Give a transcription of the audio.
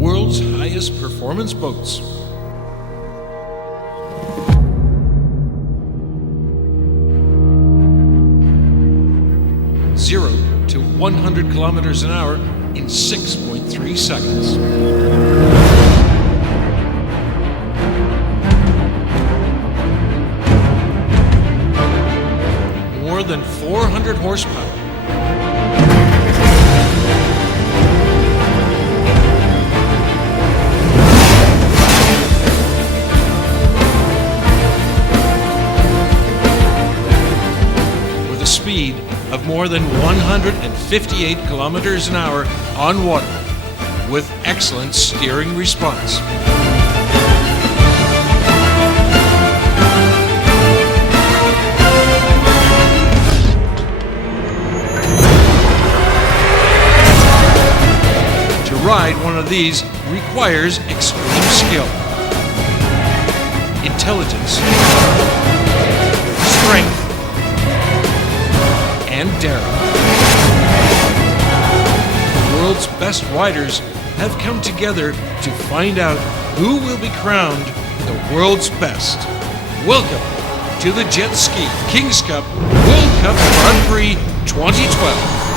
world's highest performance boats. Zero to 100 kilometers an hour in 6.3 seconds. More than 400 horsepower. With a speed of more than 158 kilometers an hour on water, with excellent steering response. To ride one of these requires extreme skill, intelligence, strength, and daring. The world's best riders have come together to find out who will be crowned the world's best. Welcome to the Jet Ski King's Cup World Cup Grand Prix 2012.